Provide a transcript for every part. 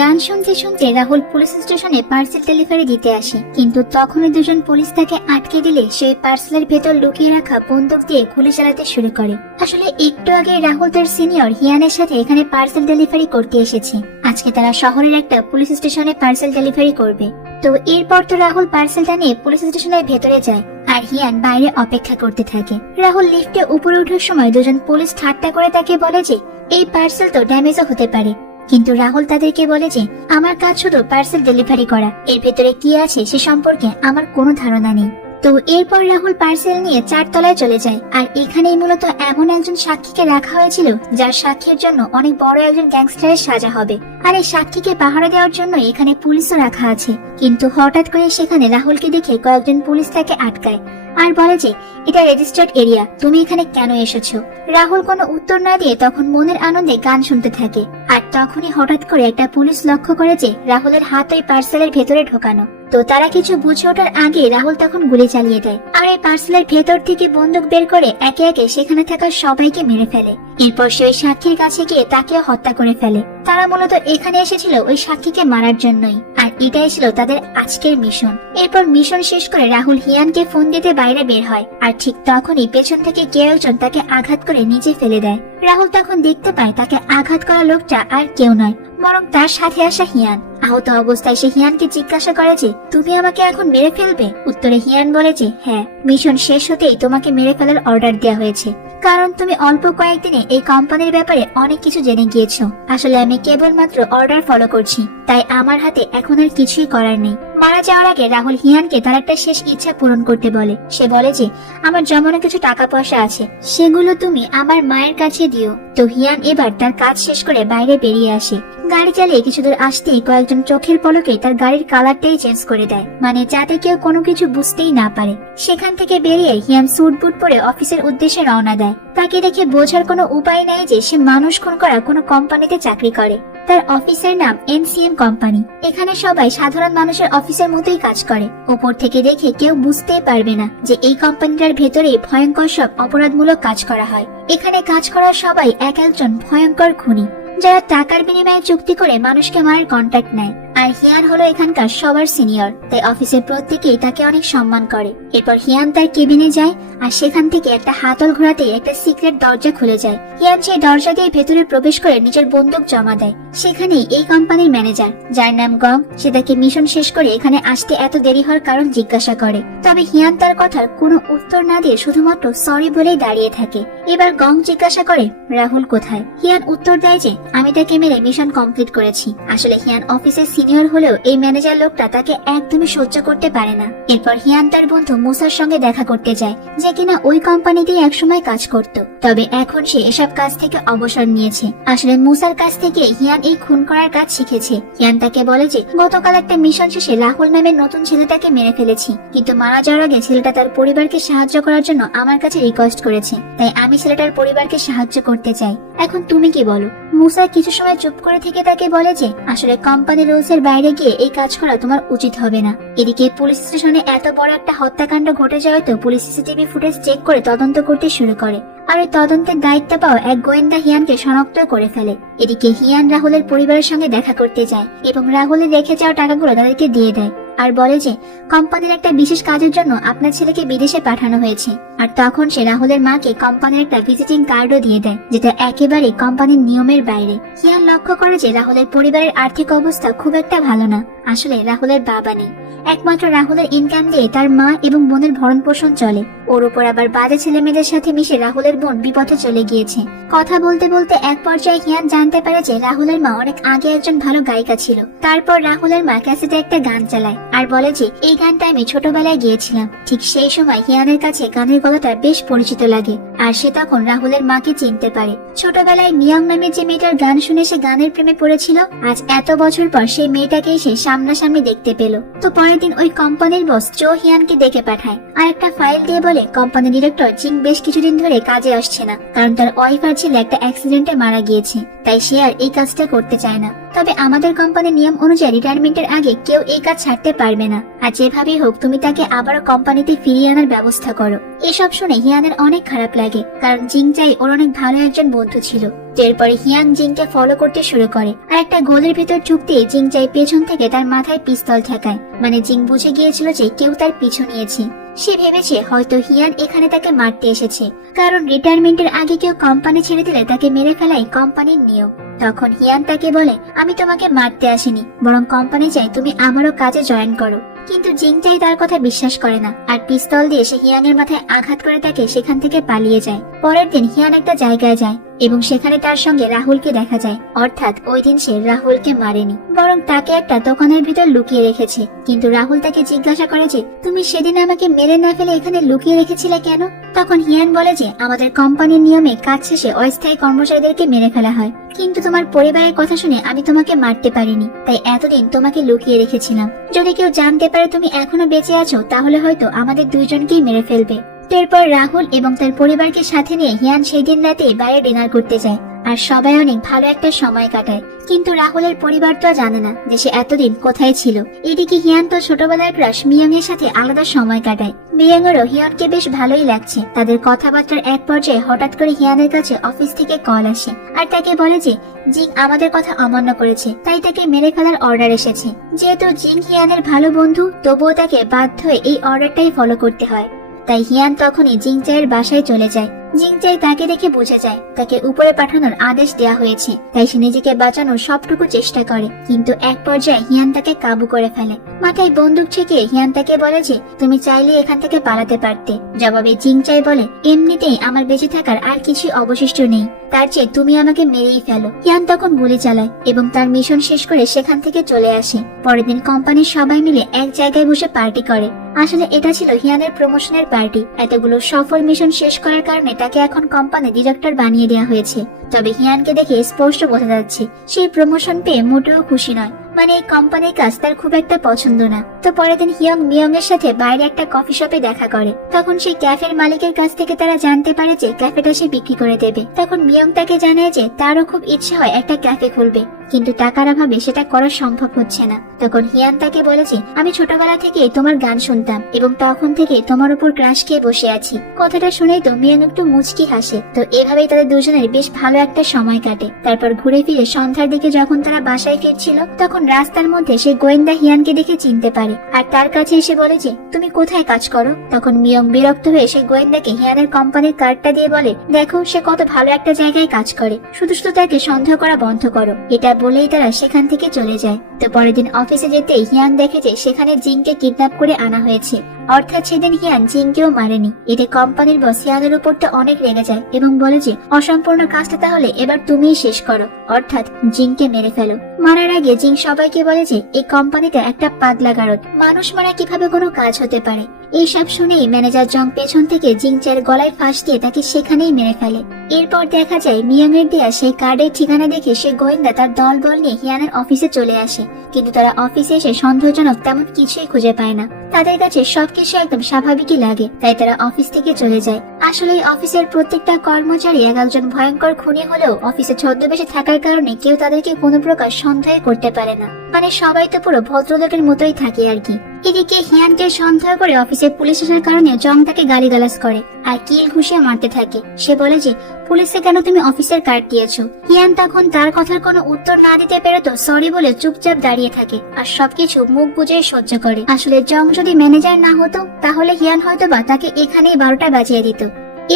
গান শুনতে শুনতে রাহুল পুলিশ স্টেশনে পার্সেল ডেলিভারি দিতে আসে, কিন্তু তখনই দুজন পুলিশ তাকে আটকে দিলে সেই পার্সেলের ভেতর লুকিয়ে রাখা বন্দুক দিয়ে গুলি চালাতে শুরু করে। আসলে একটু আগে রাহুল তার সিনিয়র হিয়ানের সাথে এখানে পার্সেল ডেলিভারি করতে এসেছে। আজকে তারা শহরের একটা পুলিশ স্টেশনে পার্সেল ডেলিভারি করবে। তো এরপর তো রাহুল পার্সেলটা নিয়ে পুলিশ স্টেশনের ভেতরে যায় আর হিয়ান বাইরে অপেক্ষা করতে থাকে। রাহুল লিফটে উপরে ওঠার সময় দুজন পুলিশ ঠাট্টা করে তাকে বলে যে এই পার্সেল তো ড্যামেজও হতে পারে, কিন্তু রাহুল তাদেরকে বলে যে আমার কাজ শুধু পার্সেল ডেলিভারি করা, এর ভেতরে কি আছে সে সম্পর্কে আমার কোনো ধারণা নেই। তো এরপর রাহুল পার্সেল নিয়ে 4 তলায় চলে যায়, আর এখানেই মূলত এমন একজন সাক্ষীকে রাখা হয়েছিল যার সাক্ষীর জন্য অনেক বড় একজন গ্যাংস্টারের সাজা হবে। আর এই সাক্ষীকে পাহারা দেওয়ার জন্য এখানে পুলিশও রাখা আছে। কিন্তু হঠাৎ করে সেখানে রাহুলকে দেখে কয়েকজন পুলিশ তাকে আটকায় আর বলে যে এটা রেজিস্টার্ড এরিয়া, তুমি এখানে কেন এসেছো? রাহুল কোনো উত্তর না দিয়ে তখন মনের আনন্দে গান শুনতে থাকে। আর তখনই হঠাৎ করে একটা পুলিশ লক্ষ্য করে যে রাহুলের হাত ওই পার্সেলের ভেতরে ঢোকানো। তো তারা কিছু বুঝে ওঠার আগে রাহুল তখন গুলি চালিয়ে দেয় আর এই পার্সেলের ভেতর থেকে বন্দুক বের করে একে একে সেখানে থাকা সবাইকে মেরে ফেলে। এরপর সে ওই সাক্ষীর কাছে গিয়ে তাকেও হত্যা করে ফেলে। তারা মূলত এখানে এসেছিল ওই সাক্ষীকে মারার জন্যই, আর এটাই ছিল তাদের আজকের মিশন। এরপর মিশন শেষ করে রাহুল হিয়ানকে ফোন দিতে বাইরে বের হয়, আর ঠিক তখনই পেছন থেকে কেউ একজন তাকে আঘাত করে নিচে ফেলে দেয়। রাহুল তখন দেখতে পায় তাকে আঘাত করা লোকটা আর কেউ নয়, বরং তার সাথে আসা হিয়ান। আহত অবস্থায় সে হিয়ানকে জিজ্ঞাসা করে যে তুমি আমাকে এখন মেরে ফেলবে? উত্তরে হিয়ান বলে যে হ্যাঁ, মিশন শেষ হতেই তোমাকে মেরে ফেলার অর্ডার দেওয়া হয়েছে, কারণ তুমি অল্প কয়েকদিনে এই কোম্পানির ব্যাপারে অনেক কিছু জেনে গিয়েছো। আসলে আমি কেবলমাত্র অর্ডার ফলো করছি, তাই আমার হাতে এখন আর কিছুই করার নেই। মারা যাওয়ার আগে রাহুল হিয়ানকে তার একটা শেষ ইচ্ছা পূরণ করতে বলে। সে বলে যে আমার জমানো কিছু টাকা পয়সা আছে, সেগুলো তুমি আমার মায়ের কাছে দিও। তো হিয়ান এবার তার কাজ শেষ করে বাইরে বেরিয়ে আসে। গাড়ি চালিয়ে কিছু দূর আসতেই কয়েকজন চোখের পলকে তার গাড়ির কালারটাই চেঞ্জ করে দেয়, মানে যাতে কেউ কোনো কিছু বুঝতেই না পারে। সেখান থেকে বেরিয়ে হিয়ান স্যুট বুট পরে অফিসের উদ্দেশ্যে রওনা দেয়। তাকে দেখে বোঝার কোনো উপায় নাই যে সে মানুষ খুন করা কোনো কোম্পানিতে চাকরি করে। তার অফিসের নাম NCM কোম্পানি। এখানে সবাই সাধারণ মানুষের অফিসের মতোই কাজ করে। উপর থেকে দেখে কেউ বুঝতেই পারবে না যে এই কোম্পানিটার ভেতরে ভয়ঙ্কর সব অপরাধমূলক কাজ করা হয়। এখানে কাজ করা সবাই এক একজন ভয়ঙ্কর খুনি, যারা টাকার বিনিময়ে চুক্তি করে মানুষকে মারার কন্ট্রাক্ট নেয়। আর হিয়ান হলো এখানকার সবার সিনিয়র, তাই অফিসের প্রত্যেকেই তাকে অনেক সম্মান করে। এরপর হিয়ান তার কেবিনে যায়, আর সেখান থেকে একটা হাতল ঘোরাতে একটা সিক্রেট দরজা খুলে যায়। হিয়ান সেই দরজা দিয়ে ভেতরে প্রবেশ করে নিজের বন্দুক জমা দেয়। সেখানেই এই কোম্পানির ম্যানেজার, যার নাম গং, সে তাকে মিশন শেষ করে এখানে আসতে এত দেরি হওয়ার কারণ জিজ্ঞাসা করে। তবে হিয়ান তার কথার কোনো উত্তর না দিয়ে শুধুমাত্র সরি বলেই দাঁড়িয়ে থাকে। এবার গং জিজ্ঞাসা করে রাহুল কোথায়? হিয়ান উত্তর দেয় যে আমি তাকে মেরে মিশন কমপ্লিট করেছি। আসলে হিয়ান অফিসের সিনিয়র হলেও এই ম্যানেজার লোকটা তাকে একদমই সহ্য করতে পারে না। এরপর হিয়ান তার বন্ধু মুসার সঙ্গে দেখা করতে যায়, যে কিনা ওই কোম্পানিতেই একসময় কাজ করত। তবে এখন সে এসব কাজ থেকে অবসর নিয়েছে। আসলে মুসার কাছ থেকে হিয়ান এই খুন করার কাজ শিখেছে। হিয়ান তাকে বলে যে গতকাল একটা মিশন শেষে রাহুল নামের নতুন ছেলেটাকে মেরে ফেলেছি, কিন্তু মারা যাওয়ার আগে ছেলেটা তার পরিবারকে সাহায্য করার জন্য আমার কাছে রিকোয়েস্ট করেছে, তাই আমি ছেলেটার পরিবারকে সাহায্য করতে চাই। এখন তুমি কি বলো? মুসা কিছু সময় চুপ করে থেকে তাকে বলে যে আসলে কোম্পানি রুলস এর বাইরে গিয়ে এই কাজ করা তোমার উচিত হবে না। এদিকে পুলিশ স্টেশনে এত বড় একটা হত্যাকাণ্ড ঘটে যাওয়ায় তো পুলিশ সিসিটিভি ফুটেজ চেক করে তদন্ত করতে শুরু করে, আর এই তদন্তের দায়িত্ব পাওয়া এক গোয়েন্দা হিয়ানকে শনাক্ত করে ফেলে। এদিকে হিয়ান রাহুলের পরিবারের সঙ্গে দেখা করতে যায় এবং রাহুলের রেখে যাওয়া টাকাগুলো তাদেরকে দিয়ে দেয়, আর বলে যে কোম্পানির একটা বিশেষ কাজের জন্য আপনার ছেলেকে বিদেশে পাঠানো হয়েছে। আর তখন সে রাহুলের মাকে কোম্পানির একটা ভিজিটিং কার্ডও দিয়ে দেয়, যেটা একেবারেই কোম্পানির নিয়মের বাইরে। হিয়ান লক্ষ্য করে যে রাহুলের পরিবারের আর্থিক অবস্থা খুব একটা ভালো না। আসলে রাহুলের বাবা নেই, একমাত্র রাহুলের ইনকাম দিয়ে তার মা এবং বোনের ভরণ পোষণ চলে। ওর উপর আবার বাজে ছেলে মেয়েদের সাথে মিশে রাহুলের বোন বিপথে চলে গিয়েছে। কথা বলতে বলতে এক পর্যায়ে হিয়ান জানতে পারে যে রাহুলের মা অনেক আগে একজন ভালো গায়িকা ছিল। তারপর রাহুলের মা ক্যাসেটে একটা গান চালায় আর বলে যে এই গানটা আমি ছোটবেলায় গিয়েছিলাম। ঠিক সেই সময় হিয়ানের কাছে গানের গলাটা বেশ পরিচিত লাগে, আর সে তখন রাহুলের মাকে চিনতে পারে। ছোটবেলায় মিয়াং নামের যে মেয়েটার গান শুনে সে গানের প্রেমে পড়েছিল, আজ এত বছর পর সেই মেয়েটাকেই সে সামনাসামনি দেখতে পেল। তো পরের দিন ওই কোম্পানির বস জো হিয়ানকে ডেকে পাঠায় আর একটা ফাইল দিয়ে বলে কোম্পানির ডিরেক্টর জিং বেশ কিছুদিন ধরে কাজে আসছে না, কারণ তার ওয়াইফ আর ছেলে একটা অ্যাক্সিডেন্টে মারা গিয়েছে, তাই সে আর এই কাজটা করতে চায় না। তবে আমাদের কোম্পানির নিয়ম অনুযায়ী রিটায়ারমেন্টের আগে কেউ এই কাজ ছাড়তে পারবে না। আর যেভাবেই হোক তুমি তাকে আবারও কোম্পানিতে ফিরিয়ে আনার ব্যবস্থা করো। এসব শুনে হিয়ানের অনেক খারাপ লাগে, কারণ জিংচাই ওর অনেক ভালো একজন বন্ধু ছিল। এরপরে হিয়ান জিংকে ফলো করতে শুরু করে, আর একটা গোলের ভিতর ঢুকতে জিংচাই পেছন থেকে তার মাথায় পিস্তল ঠেকায়। মানে জিং বুঝে গিয়েছিল যে কেউ তার পিছু নিয়েছে। সে ভেবেছে হয়তো হিয়ান এখানে তাকে মারতে এসেছে, কারণ রিটায়ারমেন্টের আগে কেউ কোম্পানি ছেড়ে দিলে তাকে মেরে ফেলাই কোম্পানির নিয়ম। তখন হিয়ান তাকে বলে, আমি তোমাকে মারতে আসিনি, বরং কোম্পানি চাই তুমি আমারও কাজে জয়েন করো। কিন্তু জিংচাই তার কথা বিশ্বাস করে না, আর পিস্তল দিয়ে সে হিয়ানের মাথায় আঘাত করে তাকে সেখান থেকে পালিয়ে যায়। পরের দিন হিয়ান একটা জায়গায় যায় এবং সেখানে তার সঙ্গে রাহুলকে দেখা যায়। অর্থাৎ ওই দিন সে রাহুলকে মারেনি, বরং তাকে একটা দোকানের ভিতর লুকিয়ে রেখেছে। কিন্তু রাহুল তাকে জিজ্ঞাসা করে যে তুমি সেদিন আমাকে মেরে না ফেলে এখানে লুকিয়ে রেখেছিলে কেন? তখন হিয়ান বলে যে আমাদের কোম্পানির নিয়মে কাজ শেষে অস্থায়ী কর্মচারীদেরকে মেরে ফেলা হয়, কিন্তু তোমার পরিবারের কথা শুনে আমি তোমাকে মারতে পারিনি, তাই এতদিন তোমাকে লুকিয়ে রেখেছিলাম। যদি কেউ জানতে পারে তুমি এখনো বেঁচে আছো, তাহলে হয়তো আমাদের দুইজনকেই মেরে ফেলবে। এরপর রাহুল এবং তার পরিবারকে সাথে নিয়ে হিয়ান সেই দিন রাতে বাইরে ডিনার করতে যায়, আর সবাই অনেক ভালো একটা সময় কাটায়। কিন্তু রাহুলের পরিবার তো জানে না যে সে এতদিন কোথায় ছিল। এদিকে হিয়ান তো ছোটবেলার ক্রাশ মিয়ং এর সাথে আলাদা সময় কাটায়। মিয়ংয়েরও হিয়ানকে বেশ ভালোই লাগছে। তাদের কথাবার্তার এক পর্যায়ে হঠাৎ করে হিয়ানের কাছে অফিস থেকে কল আসে, আর তাকে বলে যে জিং আমাদের কথা অমান্য করেছে, তাই তাকে মেরে ফেলার অর্ডার এসেছে। যেহেতু জিং হিয়ানের ভালো বন্ধু, তবুও তাকে বাধ্য হয়ে এই অর্ডারটাই ফলো করতে হয়। তাই হিয়ান তখনই জিংচাইয়ের বাসায় চলে যায়। জিংচাই তাকে দেখে বুঝে যায় তাকে উপরে পাঠানোর আদেশ দেয়া হয়েছে, তাই সে নিজেকে বাঁচানোর সবটুকু চেষ্টা করে। কিন্তু এক পর্যায়ে হিয়ান তাকে কাবু করে ফেলে। মাথায় বন্দুক ঠেকিয়ে হিয়ান তাকে বলে যে তুমি চাইলে এখান থেকে পালাতে পারতে। জবাবে জিংচাই বলে এমনিতেই আমার বেঁচে থাকার আর কিছু অবশিষ্ট নেই, তার চেয়ে তুমি আমাকে মেরেই ফেলো। হিয়ান তখন গুলি চালায় এবং তার মিশন শেষ করে সেখান থেকে চলে আসে। পরের দিন কোম্পানির সবাই মিলে এক জায়গায় বসে পার্টি করে। আসলে এটা ছিল হিয়ানের প্রমোশনের পার্টি। এতগুলো সফল মিশন শেষ করার কারণে তাকে এখন কোম্পানি ডিরেক্টর বানিয়ে দেওয়া হয়েছে। তবে হিয়ানকে দেখে স্পষ্ট বোঝা যাচ্ছে সেই প্রমোশন পেয়ে মোটেও খুশি নয়। মানে এই কোম্পানির কাজ তার খুব একটা পছন্দ না। তো পরের দিন হিয়ং মিয়ং এর সাথে বাইরে একটা কফি শপে দেখা করে। তখন সেই ক্যাফের মালিকের কাছ থেকে তারা জানতে পারে যে ক্যাফেটা সে বিক্রি করে দেবে। তখন মিয়ং তাকে জানায় যে তারও খুব ইচ্ছে হয় একটা ক্যাফে খুলবে, কিন্তু টাকার অভাবে সেটা করা সম্ভব হচ্ছে না। তখন হিয়ান তাকে বলেছে আমি ছোটবেলা থেকে তোমার গান শুনতাম এবং তখন থেকে তোমার উপর ক্রাশ খেয়ে বসে আছি। কথাটা শুনেই তো মিয়ং একটু মুচকি হাসে। তো এভাবেই তাদের দুজনের বেশ ভালো একটা সময় কাটে। তারপর ঘুরে ফিরে সন্ধ্যার দিকে যখন তারা বাসায় ফিরছিল, তখন রাস্তার মধ্যে সে গোয়েন্দা হিয়ানকে দেখে চিনতে পারে, আর তার কাছে এসে বলে যে তুমি কোথায় কাজ করো? তখন মিয়ং বিরক্ত হয়ে সেই গোয়েন্দাকে হিয়ানের কোম্পানির কার্ডটা দিয়ে বলে দেখো সে কত ভালো একটা জায়গায় কাজ করে, শুধু শুধু তাকে সন্দেহ করা বন্ধ করো। এটা বলেই তারা সেখান থেকে চলে যায়। তো পরের দিন অফিসে যেতেই হিয়ান দেখে যে সেখানে জিংকে কিডন্যাপ করে আনা হয়েছে। অর্থাৎ সেদিন হিয়ান জিংকেও মারেনি। এতে কোম্পানির বস হিয়ানের উপর তো অনেক রেগে যায় এবং বলে যে অসম্পূর্ণ কাজটা তাহলে এবার তুমিই শেষ করো, অর্থাৎ জিংকে মেরে ফেলো। মারার আগে জিং সবাইকে বলে যে এই কোম্পানিটা একটা পাগলা গারদ, মানুষ মারা কিভাবে কোনো কাজ হতে পারে। এইসব শুনেই ম্যানেজার জং পেছন থেকে জিংচার গলায় ফাঁস দিয়ে তাকে সেখানেই মেরে ফেলে। এরপর দেখা যায় মিয়ং এর দেয়া সেই কার্ডের ঠিকানা দেখে সে গোয়েন্দা তার দল নিয়ে হিয়ানের অফিসে চলে আসে। কিন্তু তারা অফিসে এসে সন্দেহজনক তেমন কিছুই খুঁজে পায় না। তাদের কাছে সবকিছু একদম স্বাভাবিকই লাগে, তাই তারা অফিস থেকে চলে যায়। আসলে এই অফিসের প্রত্যেকটা কর্মচারী এক একজন ভয়ঙ্কর খুনি হলেও অফিসে ছদ্মবেশে থাকার কারণে কেউ তাদেরকে কোনো প্রকার সন্দেহ করতে পারে না। মানে সবাই তো পুরো ভদ্রলোকের মতোই থাকে আর কি। এদিকে হিয়ানকে সন্দেহ করে অফিসে পুলিশ আসার কারণে জং তাকে গালিগালাজ করে আর কিল ঘুষিয়ে মারতে থাকে। সে বলে যে পুলিশে কেন তুমি অফিসের কার্ড দিয়েছো? হিয়ান তখন তার কথার কোনো উত্তর না দিতে পেরে তো সরি বলে চুপচাপ দাঁড়িয়ে থাকে আর সবকিছু মুখ বুঝে সহ্য করে। আসলে জং যদি ম্যানেজার না হতো তাহলে হিয়ান হয়তো বা তাকে এখানেই 12টা বাজিয়ে দিত।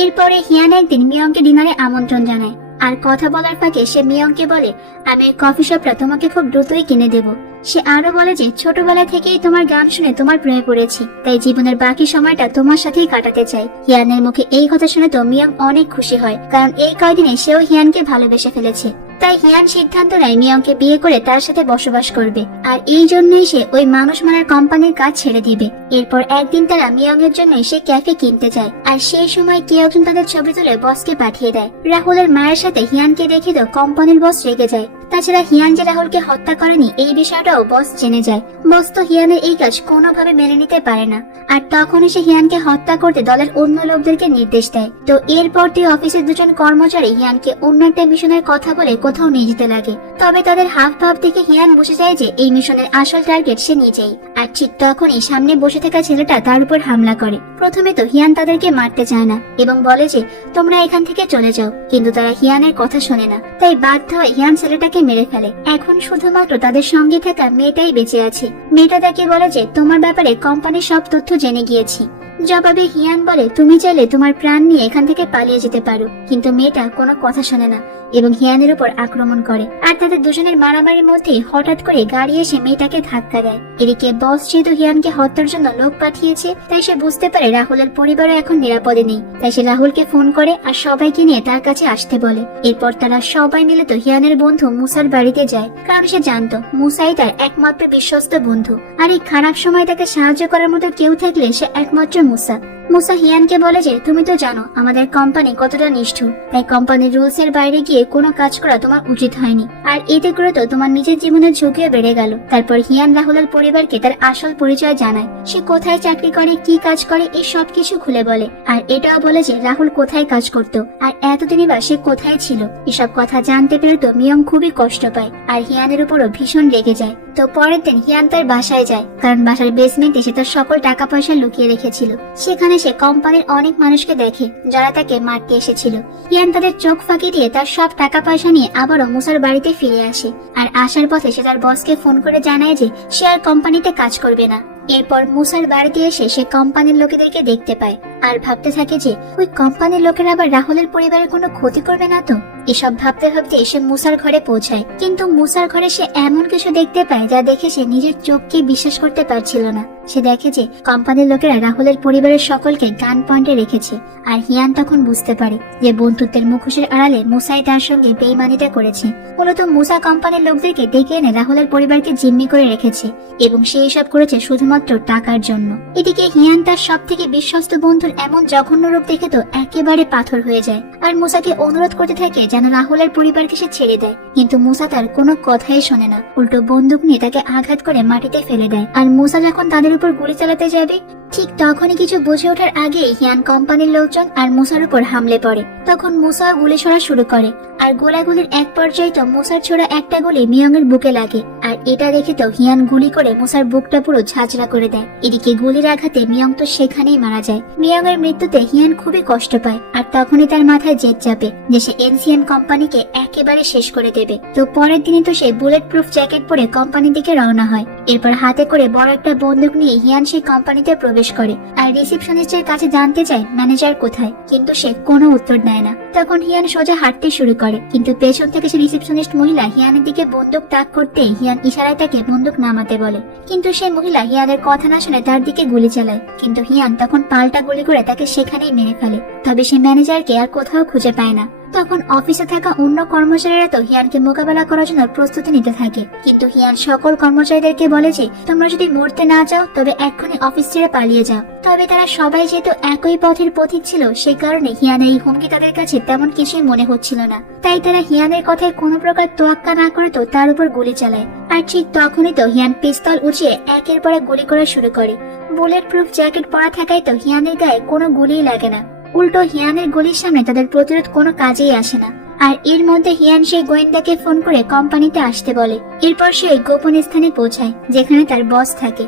এরপরে হিয়ান একদিন মিয়ংকে ডিনারে আমন্ত্রণ জানায়, আর কথা বলার ফাঁকে সে মিয়ংকে বলে আমি কফি শপটা তোমাকে খুব দ্রুতই কিনে দেব। সে আরো বলে যে ছোটবেলা থেকেই তোমার গান শুনে তোমার প্রেমে পড়েছি, তাই জীবনের বাকি সময়টা তোমার সাথেই কাটাতে চাই। হিয়ানের মুখে এই কথা শুনে তো মিয়ং অনেক খুশি হয়, কারণ এই কয়দিনে সেও হিয়ানকে ভালোবেসে ফেলেছে। তাই হিয়ান সিদ্ধান্ত নেয় মিয়ংকে বিয়ে করে তার সাথে বসবাস করবে, আর এই জন্যই সে ওই মানুষ মারার কোম্পানির কাজ ছেড়ে দিবে। এরপর একদিন তারা মিয়ং এর জন্য সে ক্যাফে কিনতে যায়, আর সেই সময় কেউ একজন তাদের ছবি তুলে বসকে পাঠিয়ে দেয়। রাহুলের মায়ের সাথে হিয়ানকে দেখে তো কোম্পানির বস রেগে যায়। তাছাড়া হিয়ান যে রাহুলকে হত্যা করেনি এই বিষয়টাও বস জেনে যায়। বস তো হিয়ানের এই কাজ কোনোভাবে মেনে নিতে পারে না, আর তখনই সে হিয়ানকে হত্যা করতে দলের অন্য লোকদেরকে নির্দেশ দেয়। তো এরপর অফিসের দুজন কর্মচারী হিয়ানকে অন্য একটা মিশনের কথা বলে কোথাও নিয়ে যেতে লাগে। তবে তাদের হাব ভাব দেখে হিয়ান বুঝে যায় যে এই মিশনের আসল টার্গেট সে নিজেই। আর ঠিক তখনই সামনে বসে থাকা ছেলেটা তার উপর হামলা করে। প্রথমে তো হিয়ান তাদেরকে মারতে চায় না এবং বলে যে তোমরা এখান থেকে চলে যাও, কিন্তু তারা হিয়ানের কথা শোনে না। তাই বাধ্য হয়ে হিয়ান ছেলেটাকে মেরে ফেলে। এখন শুধুমাত্র তাদের সঙ্গে থাকা মেয়েটাই বেঁচে আছে। মেয়েটা তাকে বলে যে তোমার ব্যাপারে কোম্পানির সব তথ্য জেনে গিয়েছি। জবাবে হিয়ান বলে তুমি চাইলে তোমার প্রাণ নিয়ে এখান থেকে পালিয়ে যেতে পারো, কিন্তু মেয়েটা কোনো কথা শোনে না এবং হিয়ানের উপর আক্রমণ করে। আর তাদের দুজনের মারামারির মধ্যে হঠাৎ করে গাড়ি এসে মেয়েটাকে ধাক্কা দেয়। এদিকে বস যেহেতু হিয়ানকে হত্যার জন্য লোক পাঠিয়েছে, তাই সে বুঝতে পারে রাহুলের পরিবারও এখন নিরাপদে নেই। তাই সে রাহুলকে ফোন করে আর সবাইকে নিয়ে তার কাছে আসতে বলে। এরপর তারা সবাই মিলে তো হিয়ানের বন্ধু মুসার বাড়িতে যায়, কারণ সে জানতো মুসাই তার একমাত্র বিশ্বস্ত বন্ধু। আর এই খারাপ সময় তাকে সাহায্য করার মতো কেউ থাকলে সে একমাত্র মুসা। মুসা হিয়ানকে বলে যে তুমি তো জানো আমাদের কোম্পানি কতটা নিষ্ঠুর, তাই কোম্পানির রুলস এর বাইরে গিয়ে কোনো কাজ করা তোমার উচিত হয়নি, আর এতে করে তো তোমার নিজের জীবনের ঝুঁকিও বেড়ে গেল। তারপর হিয়ান রাহুলের পরিবারকে তার আসল পরিচয় জানায়। সে কোথায় চাকরি করে, কি কাজ করে, এই সবকিছু খুলে বলে। আর এটাও বলে যে রাহুল কোথায় কাজ করতো আর এতদিনই বা সে কোথায় ছিল। এসব কথা জানতে পেরে তো মিয়ং খুবই কষ্ট পায় আর হিয়ানের উপরও ভীষণ রেগে যায়। তো পরের দিন হিয়ান তার বাসায় যায়, কারণ বাসার বেসমেন্টে সে তার সকল টাকা পয়সা লুকিয়ে রেখেছিল। সেখানে সে কোম্পানির অনেক মানুষকে দেখে যারা তাকে মারতে এসেছিল। হিয়ান তাদের চোখ ফাঁকি দিয়ে তার সব টাকা পয়সা নিয়ে আবারও মুসার বাড়িতে ফিরে আসে। আর আসার পথে সে তার বসকে ফোন করে জানায় যে সে আর কোম্পানিতে কাজ করবে না। এরপর মুসার বাড়িতে এসে সে কোম্পানির লোকেদেরকে দেখতে পায় আর ভাবতে থাকে যে ওই কোম্পানির লোকেরা আবার রাহুলের পরিবারের কোনো ক্ষতি করবে না তো। এসব ভাবতে ভাবতে সে মুসার ঘরে পৌঁছায়, কিন্তু মুসার ঘরে সে এমন কিছু দেখতে পায় যা দেখে সে নিজের চোখকে বিশ্বাস করতে পারছিল না। সে দেখে যে কোম্পানির লোকেরা রাহুলের পরিবারের সকলকে গান পয়েন্টে রেখেছে। আর হিয়ান তখন বুঝতে পারে যে বন্ধুত্বের মুখোশের আড়ালে মুসাই তার সঙ্গে বেইমানিটা করেছে। মূলত মুসা কোম্পানির লোকদেরকে ডেকে এনে রাহুলের পরিবারকে জিম্মি করে রেখেছে এবং সে এসব করেছে শুধুমাত্র টাকার জন্য। এদিকে হিয়ান তার সব থেকে বিশ্বস্ত বন্ধুর এমন জঘন্য রূপ দেখে তো একেবারে পাথর হয়ে যায় আর মুসাকে অনুরোধ করতে থাকে যেন রাহুলের পরিবারকে সে ছেড়ে দেয়। কিন্তু মুসা তার কোনো কথাই শোনে না, উল্টো বন্দুক নিয়ে তাকে আঘাত করে মাটিতে ফেলে দেয়। আর মুসা যখন তাদের উপর গুলি চালাতে যাবে, ঠিক তখনই কিছু বুঝে ওঠার আগে হিয়ান কোম্পানির লোকজন আর মুসার উপর হামলে পড়ে। তখন মুসা গুলি ছোড়া শুরু করে আর গোলাগুলির এক পর্যায়ে তো মুসার ছোড়া একটা গুলি মিয়ং এর বুকে লাগে। আর এটা দেখে তো হিয়ান গুলি করে মুসার বুকটা পুরো ঝাঁঝরা করে দেয়। এদিকে গুলির আঘাতে মিয়ং তো সেখানেই মারা যায়। মিয়ং এর মৃত্যুতে হিয়ান খুবই কষ্ট পায় আর তখনই তার মাথায় জেদ চাপে যে সে এনসিএম কোম্পানিকে একেবারে শেষ করে দেবে। তো পরের দিনই তো সে বুলেট প্রুফ জ্যাকেট পরে কোম্পানির দিকে রওনা হয়। এরপর হাতে করে বড় একটা বন্দুক নিয়ে হিয়ান সেই কোম্পানিতে প্রবেশ করে আর রিসেপশনিস্টের কাছে জানতে চায় ম্যানেজার কোথায়, কিন্তু সে কোনো উত্তর দেয় না। তখন হিয়ান সোজা হাঁটতে শুরু করে, কিন্তু পেছন থেকে সে রিসেপশনিস্ট মহিলা হিয়ানের দিকে বন্দুক তাক করতে হিয়ান ইশারায় তাকে বন্দুক নামাতে বলে। কিন্তু সে মহিলা হিয়ানের কথা না শুনে তার দিকে গুলি চালায়, কিন্তু হিয়ান তখন পাল্টা গুলি করে তাকে সেখানেই মেরে ফেলে। তবে সে ম্যানেজারকে আর কোথাও খুঁজে পায় না। তখন অফিসে থাকা অন্য কর্মচারীরা তো হিয়ানকে মোকাবেলা করার জন্য প্রস্তুতি নিতে থাকে, কিন্তু হিয়ান সকল কর্মচারীদেরকে বলে যে তোমরা যদি মরতে না চাও তবে এক্ষুনি অফিস ছেড়ে পালিয়ে যাও। তবে তারা সবাই যেহেতু একই পথের পথিক ছিল, সেই কারণে হিয়ানের এই হুমকি তাদের কাছে তেমন কিছুই মনে হচ্ছিল না। তাই তারা হিয়ানের কথায় কোনো প্রকার তোয়াক্কা না করে তো তার উপর গুলি চালায়। আর ঠিক তখনই তো হিয়ান পিস্তল উঁচিয়ে একের পর এক গুলি করা শুরু করে। বুলেট প্রুফ জ্যাকেট পরা থাকায় তো হিয়ানের গায়ে কোনো গুলিই লাগে না, উল্টো হিয়ানের গুলির সামনে তাদের প্রতিরোধ কোনো কাজেই আসে না। আর এর মধ্যে হিয়ান সেই গোয়েন্দাকে ফোন করে কোম্পানিতে আসতে বলে। এরপর সে গোপন স্থানে পৌঁছায় যেখানে তার বস থাকে।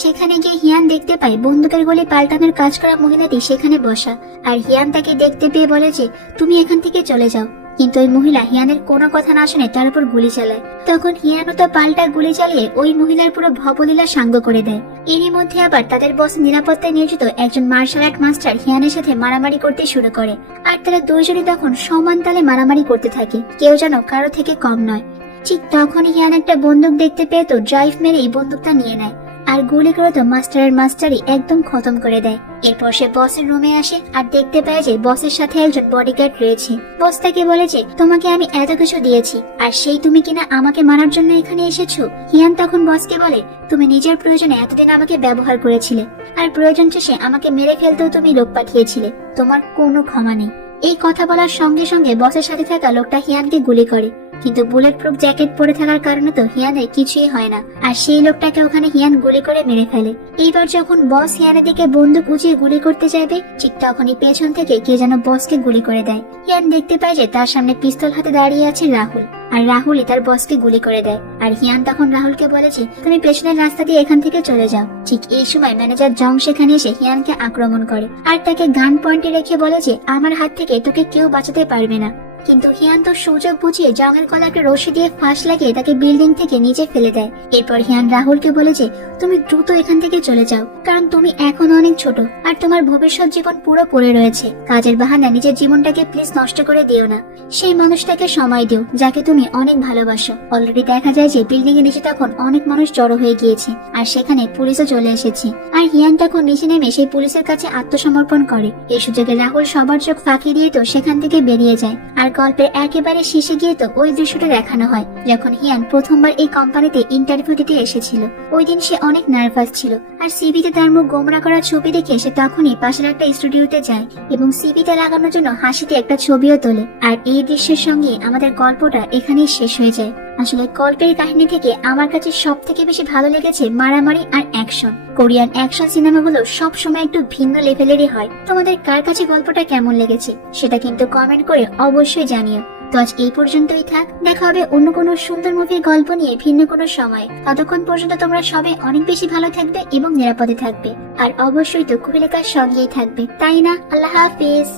সেখানে গিয়ে হিয়ান দেখতে পায় বন্দুকের গুলি পাল্টানোর কাজ করা মহিলাটি সেখানে বসা। আর হিয়ান তাকে দেখতে পেয়ে বলে যে তুমি এখান থেকে চলে যাও, কিন্তু ওই মহিলা হিয়ানের কোনো কথা না শুনে তার উপর গুলি চালায়। তখন হিয়ানও তো পাল্টা গুলি চালিয়ে ওই মহিলার পুরো ভবলীলা সাঙ্গ করে দেয়। এরই মধ্যে আবার তাদের বস নিরাপত্তায় নিয়োজিত একজন মার্শাল আর্ট মাস্টার হিয়ানের সাথে মারামারি করতে শুরু করে। আর তারা দুইজনই তখন সমান তালে মারামারি করতে থাকে, কেউ যেন কারো থেকে কম নয়। ঠিক তখন হিয়ান একটা বন্দুক দেখতে পেয়ে তো ড্রাইভ মেরে এই বন্দুকটা নিয়ে নেয়। আর গুলি করে তো মাস্টারের মাস্টারই একদম খতম করে দেয়। এরপর সে বসের রুমে আসে আর দেখতে পায় যে বসের সাথে একজন বডিগার্ড রয়েছে। বস তাকে বলে যে তোমাকে আমি এত কিছু দিয়েছি আর সেই তুমি কিনা আমাকে মারার জন্য এখানে এসেছো। হিয়ান তখন বসকে বলে তুমি নিজের প্রয়োজনে এতদিন আমাকে ব্যবহার করেছিলে আর প্রয়োজন শেষে আমাকে মেরে ফেলতেও তুমি লোক পাঠিয়েছিলে, তোমার কোনো ক্ষমা নেই। এই কথা বলার সঙ্গে সঙ্গে বসের সাথে থাকা লোকটা হিয়ানকে গুলি করে, কিন্তু বুলেট প্রুফ জ্যাকেট পরে থাকার কারণে তো হিয়ানের কিছুই হয় না আর সেই লোকটাকে ওখানে হিয়ান গুলি করে মেরে ফেলে। এইবার যখন বস হিয়ানের দিকে বন্দুক উঁচিয়ে গুলি করতে যাবে ঠিক তখনই পেছন থেকে কে যেন বসকে গুলি করে দেয়। হিয়ান দেখতে পায় যে তার সামনে পিস্তল হাতে দাঁড়িয়ে আছে রাহুল, আর রাহুলই তার বসকে গুলি করে দেয়। আর হিয়ান তখন রাহুলকে বলেছে তুমি পেছনের রাস্তা দিয়ে এখান থেকে চলে যাও। ঠিক এই সময় ম্যানেজার জং সেখানে এসে হিয়ানকে আক্রমণ করে আর তাকে গান পয়েন্টে রেখে বলে যে আমার হাত থেকে তোকে কেউ বাঁচাতে পারবে না। কিন্তু হিয়ান তো সুযোগ বুঝিয়ে জংয়ের গলায় একটা রশি দিয়ে ফাঁস লাগিয়ে তাকে বিল্ডিং থেকে নিচে ফেলে দেয়। এরপর হিয়ান রাহুলকে বলে যে তুমি দ্রুত এখান থেকে চলে যাও, কারণ তুমি এখনো অনেক ছোট আর তোমার ভবিষ্যৎ জীবন পুরো পড়ে রয়েছে। কাজের বাহানা নিজের জীবনটাকে প্লিজ নষ্ট করে দিও না। সেই মানুষটাকে সময় দিও যাকে তুমি অনেক ভালোবাসো। অলরেডি দেখা যায় যে বিল্ডিং এর নিচে তখন অনেক মানুষ জড়ো হয়ে গিয়েছে আর সেখানে পুলিশও চলে এসেছে। আর হিয়ান তখন নিচে নেমে সেই পুলিশের কাছে আত্মসমর্পণ করে। এই সুযোগে রাহুল সবার চোখ ফাঁকি দিয়ে তো সেখান থেকে বেরিয়ে যায়। আর গল্পের একেবারে শেষে গিয়ে তো ওই দৃশ্যটা দেখানো হয় যখন হিয়ান প্রথমবার এই কোম্পানিতে ইন্টারভিউ দিতে এসেছিল। ওই দিন সে অনেক নার্ভাস ছিল আর সিভিতে তার মুখ গোমরা করা ছবি দেখে সে তখনই পাশের একটা স্টুডিওতে যায় এবং সিভিতে লাগানোর জন্য হাসিতে একটা ছবিও তোলে। আর এই দৃশ্যের সঙ্গে আমাদের গল্পটা এখানেই শেষ হয়ে যায়। আসলে গল্পের কাহিনী থেকে আমার কাছে সব থেকে বেশি ভালো লেগেছে মারামারি আর অ্যাকশন। কোরিয়ান অ্যাকশন সিনেমাগুলো সব সময় একটু ভিন্ন লেভেলেরই হয়। তোমাদের কার কাছে গল্পটা কেমন লেগেছে সেটা কিন্তু কমেন্ট করে অবশ্যই জানিও। তো আজ এই পর্যন্তই থাক, দেখা হবে অন্য কোনো সুন্দর মুভির গল্প নিয়ে ভিন্ন কোনো সময়। ততক্ষণ পর্যন্ত তোমরা সবাই অনেক বেশি ভালো থাকবে এবং নিরাপদে থাকবে আর অবশ্যই তো কুহিলিকার সঙ্গেই থাকবে, তাই না? আল্লাহ হাফেজ।